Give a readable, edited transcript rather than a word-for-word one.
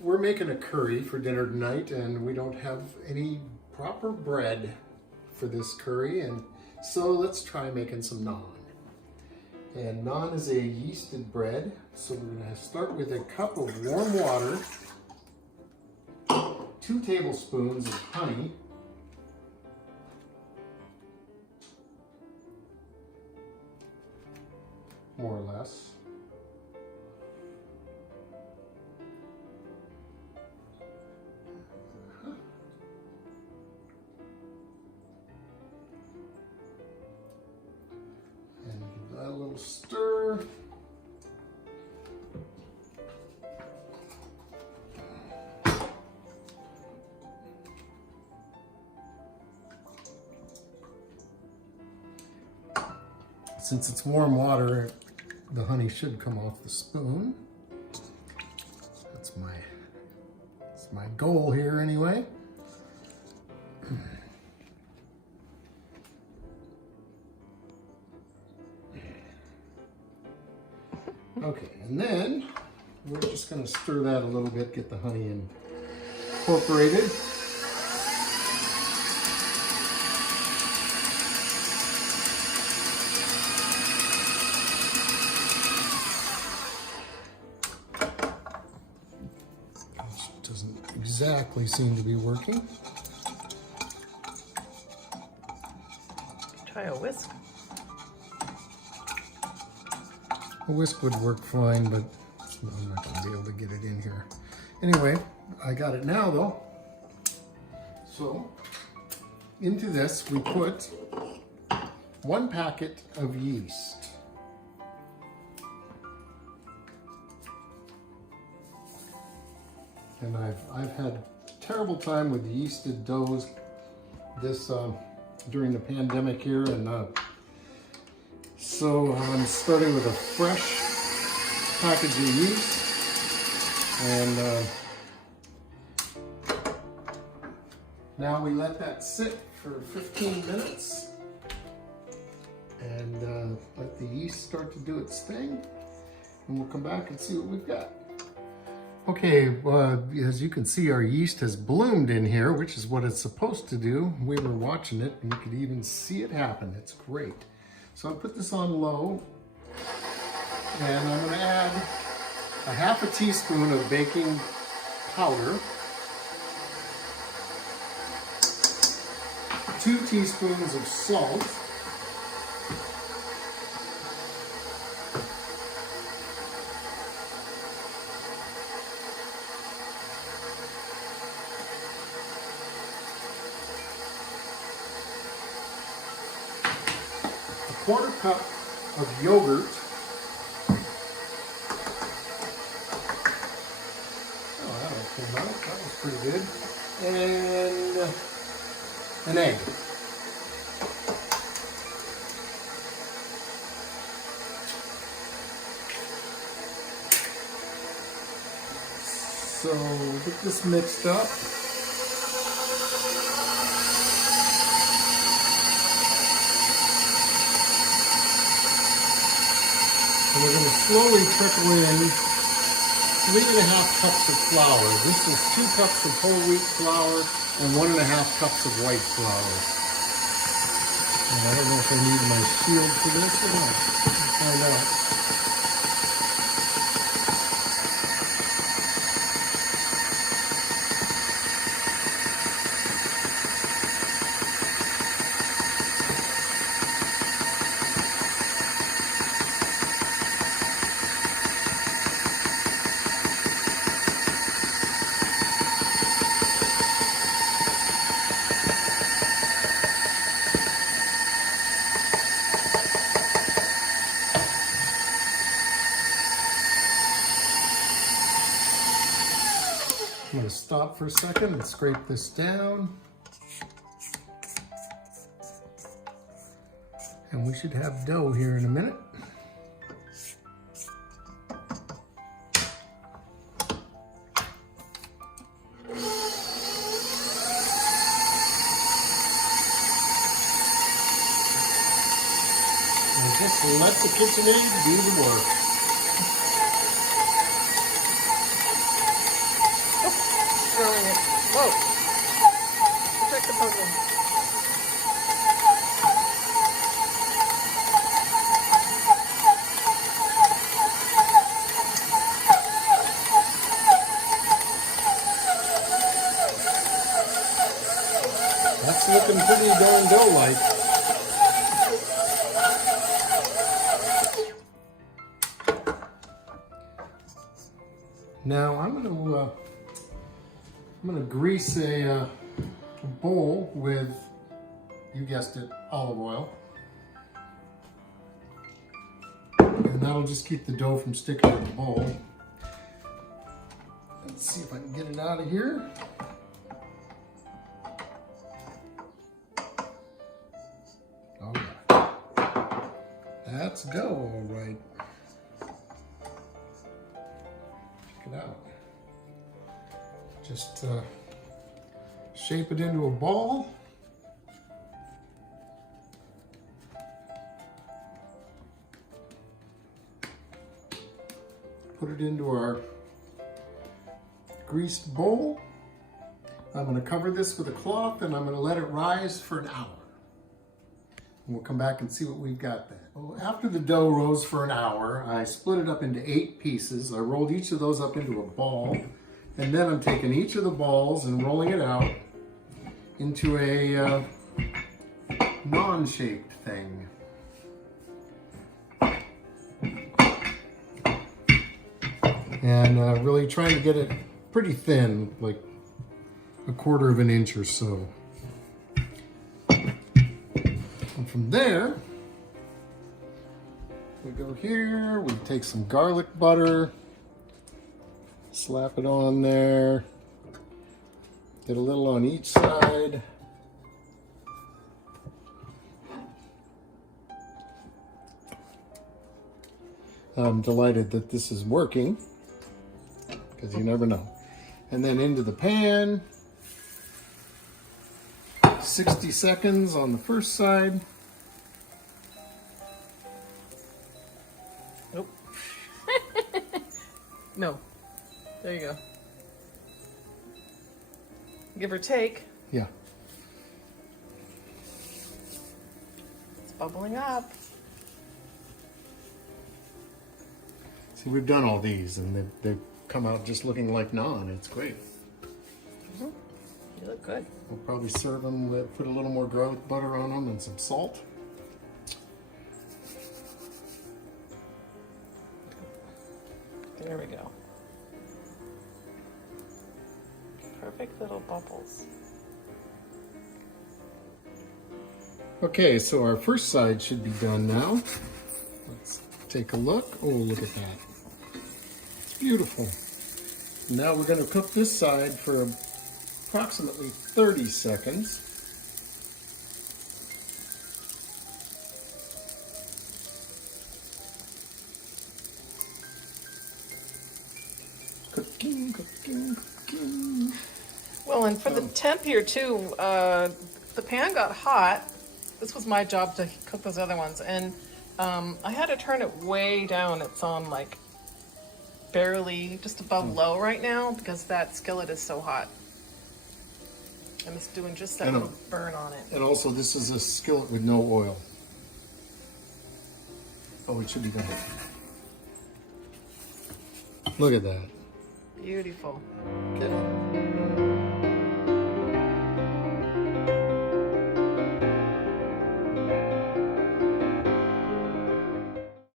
we're making a curry for dinner tonight, and we don't have any proper bread for this curry, and so let's try making some naan. And naan is a yeasted bread, so we're going to start with a cup of warm water, 2 tablespoons of honey, more or less. And give that a little stir. Since it's warm water, the honey should come off the spoon. That's my goal here anyway. Okay, and then we're just going to stir that a little bit, get the honey incorporated. Doesn't exactly seem to be working. Try a whisk. A whisk would work fine, but I'm not going to be able to get it in here. Anyway, I got it now though. So into this we put 1 packet of yeast. And I've had a terrible time with yeasted doughs during the pandemic here, and so I'm starting with a fresh package of yeast, and now we let that sit for 15 minutes and let the yeast start to do its thing, and we'll come back and see what we've got. Okay, as you can see, our yeast has bloomed in here, which is what it's supposed to do. We were watching it, and you could even see it happen. It's great. So I'll put this on low, and I'm going to add a 1/2 teaspoon of baking powder, 2 teaspoons of salt, a 1/4 cup of yogurt, oh, that one came out, that was pretty good, and an egg. So get this mixed up. And we're going to slowly trickle in 3½ cups of flour. This is 2 cups of whole wheat flour and 1½ cups of white flour. And I don't know if I need my shield for this or not. We'll find out. I'm going to stop for a second and scrape this down. And we should have dough here in a minute. And just let the KitchenAid do the work. throwing it. Whoa! Protect the puzzle. That's looking pretty darn dough-like. Now I'm gonna grease a bowl with, you guessed it, olive oil, and that'll just keep the dough from sticking to the bowl. Let's see if I can get it out of here. Oh yeah, that's dough, all right. Check it out. Just shape it into a ball. Put it into our greased bowl. I'm going to cover this with a cloth and I'm going to let it rise for an hour. And we'll come back and see what we've got then. Well, after the dough rose for an hour, I split it up into 8 pieces. I rolled each of those up into a ball. And then I'm taking each of the balls and rolling it out into a Naan-shaped thing. And really trying to get it pretty thin, like 1/4 of an inch or so. And from there, we go here, we take some garlic butter, slap it on there, get a little on each side. I'm delighted that this is working, because you never know. And then into the pan, 60 seconds on the first side. Nope. No. There you go. Give or take. Yeah. It's bubbling up. See, we've done all these and they've come out just looking like naan. It's great. Mm-hmm. You look good. We'll probably serve them with, put a little more garlic butter on them and some salt. There we go. Perfect little bubbles. Okay, so our first side should be done now. Let's take a look. Oh, look at that. It's beautiful. Now we're going to cook this side for approximately 30 seconds. Cooking, cooking, cooking. Well, and for the temp here too, the pan got hot. This was my job to cook those other ones, and I had to turn it way down. It's on like barely just above low right now because that skillet is so hot. And it's doing just that little burn on it. And also, this is a skillet with no oil. Oh, it should be done. Look at that. Beautiful. Okay.